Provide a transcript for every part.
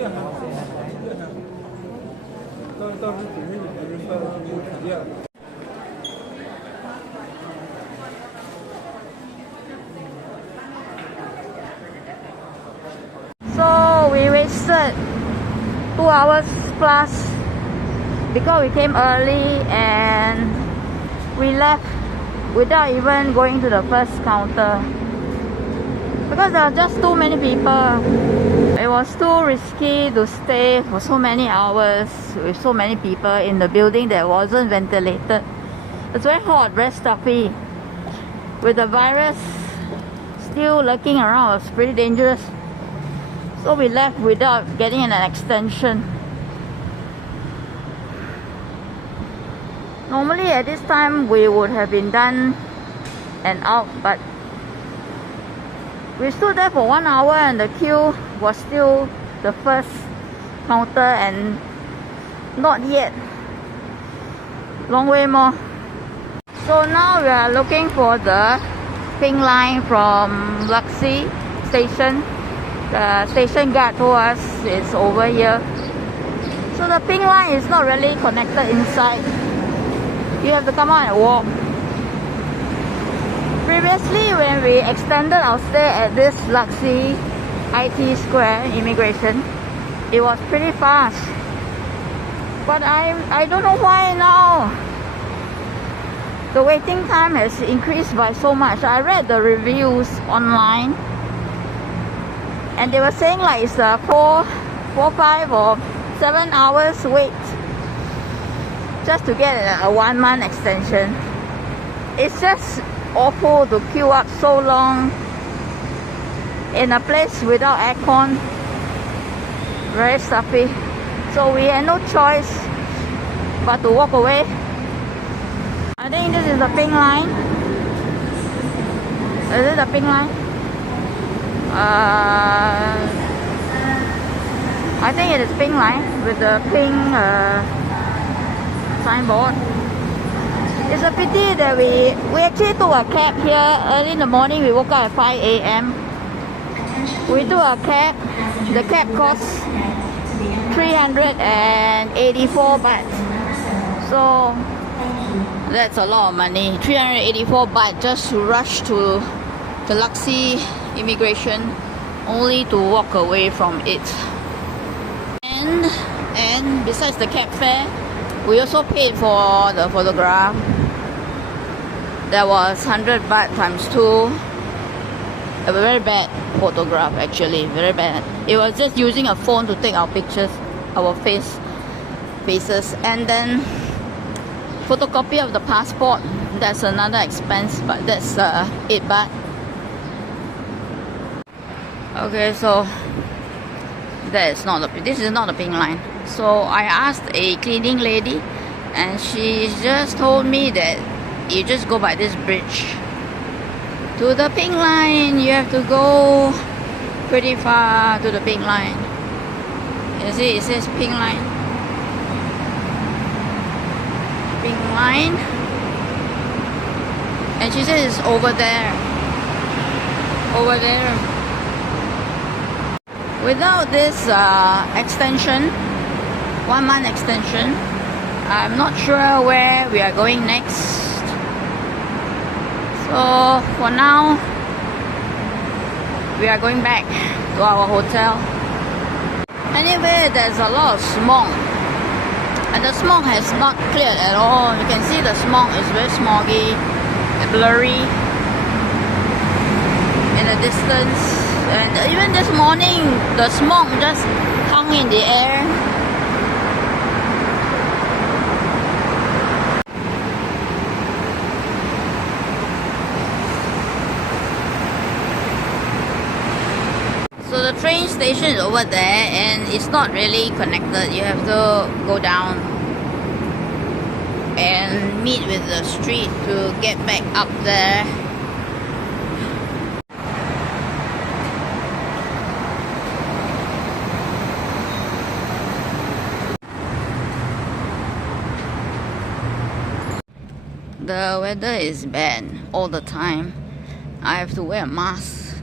So we wasted 2 hours plus because we came early and we left without even going to the first counter because there were just too many people. It was too risky to stay for so many hours with so many people in the building that wasn't ventilated. It's very hot, very stuffy. With the virus still lurking around, it was pretty dangerous. So we left without getting an extension. Normally at this time we would have been done and out, but we stood there for 1 hour and the queue was still the first counter and not yet. Long way more. So now we are looking for the pink line from Lak Si station. The station guard told us it's over here. So the pink line is not really connected inside. You have to come out and walk. Previously, when we extended our stay at this Laksi IT Square immigration, it was pretty fast. But I don't know why now the waiting time has increased by so much. I read the reviews online and they were saying like it's a 4, 5 or 7 hours wait just to get a 1 month extension. It's just awful to queue up so long in a place without aircon. Very stuffy. So we had no choice but to walk away. I think this is the pink line. Is it the pink line? I think it is pink line with the pink signboard. It's a pity that we actually took a cab here early in the morning. We woke up at 5 a.m. We took a cab. The cab cost 384 baht. So that's a lot of money. 384 baht just to rush to the Laksi immigration, only to walk away from it. And besides the cab fare, we also paid for the photograph. That was 100 baht times 2. A very bad photograph, actually, very bad. It was just using a phone to take our pictures, our faces, and then photocopy of the passport. That's another expense, but that's 8 baht. Okay, so this is not the pink line. So I asked a cleaning lady, and she just told me that you just go by this bridge to the pink line. You have to go pretty far to the pink line. You see, it says pink line. Pink line. And she says it's over there. Over there. Without this extension, 1 month extension, I'm not sure where we are going next. So for now, we are going back to our hotel. Anyway, there's a lot of smog, and the smog has not cleared at all. You can see the smog is very smoggy and blurry in the distance. And even this morning, the smog just hung in the air. So the train station is over there and it's not really connected. You have to go down and meet with the street to get back up there. The weather is bad all the time. I have to wear a mask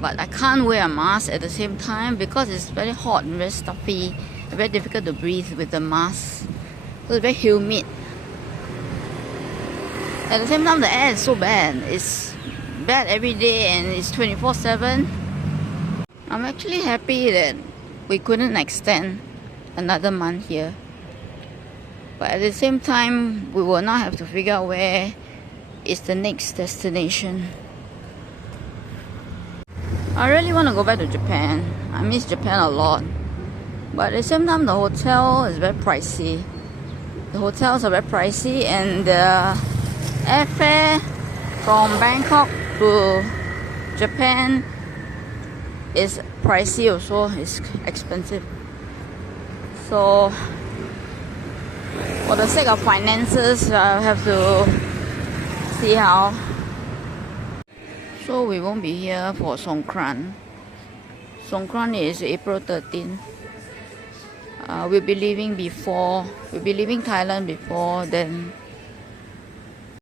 but I can't wear a mask at the same time because it's very hot and very stuffy, very difficult to breathe with the mask. So it's very humid. At the same time, the air is so bad. It's bad every day and it's 24/7. I'm actually happy that we couldn't extend another month here. But at the same time, we will now have to figure out where is the next destination. I really want to go back to Japan. I miss Japan a lot. But at the same time, the hotel is very pricey. The hotels are very pricey, and the airfare from Bangkok to Japan is pricey also. It's expensive. So for the sake of finances, I have to see how. So we won't be here for Songkran. Songkran is April 13th. We'll be leaving Thailand before then.